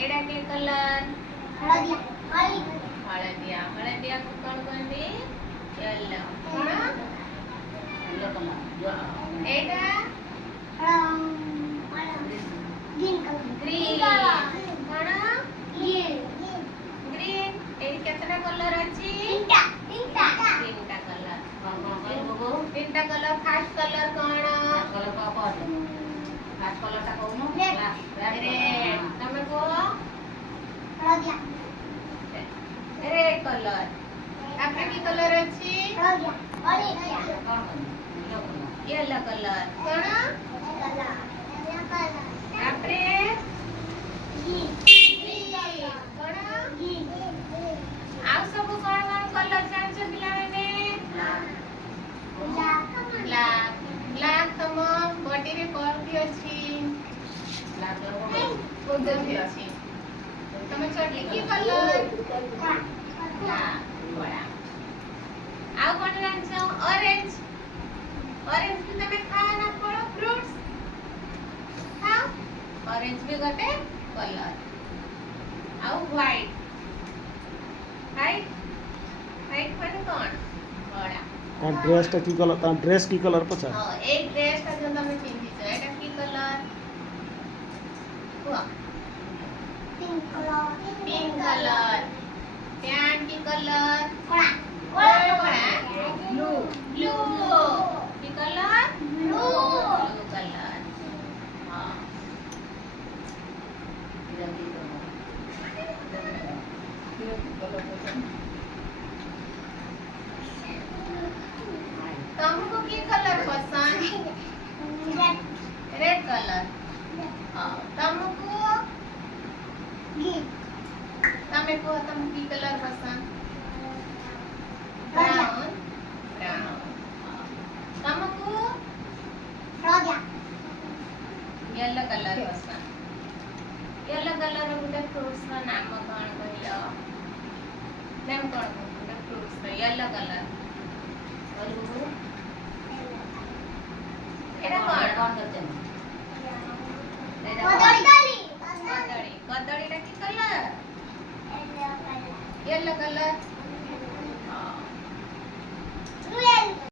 एड़ा के कलर हळदिया हळदिया को कौन कहते येलो कौन एड़ा ग्रीन कौन ग्रीन एड़ी केतना कलर अछि तीनटा कलर तीनटा कलर फर्स्ट कलर कौन फर्स्ट कलर ता कहू रेड तमे को रेड कलर आपके की कलर अछि येलो कलर कौन आपरे कौन आप सब कौन कलर जान छ पिलाने ब्लैक ब्लैक तम बॉडी रे कोन भी अछि ब्लैक कलर भी अछि तमे चटली की कलर बड़ा आ कोन जान छ ऑरेंज ऑरेंज की तमे खाना ना पड़ो फ्रूट्स हां ऑरेंज भी गटे कलर आ व्हाइट व्हाइट व्हाइट माने कोन बड़ा ड्रेस टा की कलर ता ड्रेस की कलर पछा हां एक ड्रेस ता जो तमे पिंदी छ एटा की कलर हुआ पिंक कलर पैंट की कलर ब्लू ब्लू की कलर ब्लू कलर हां तुमको की कलर पसंद रेड कलर तुमको तमे को तुम की कलर पसंद ब्राउन ब्राउन तुमको येलो कलर पसंद येलो कलर गुटे फ्रूट्स रा नाम कोन कहलो नाम कोन गुटे फ्रूट्स रा येलो कलर बोलू एटा कोन करते कदड़ी कदड़ी रा की कलर येलो कलर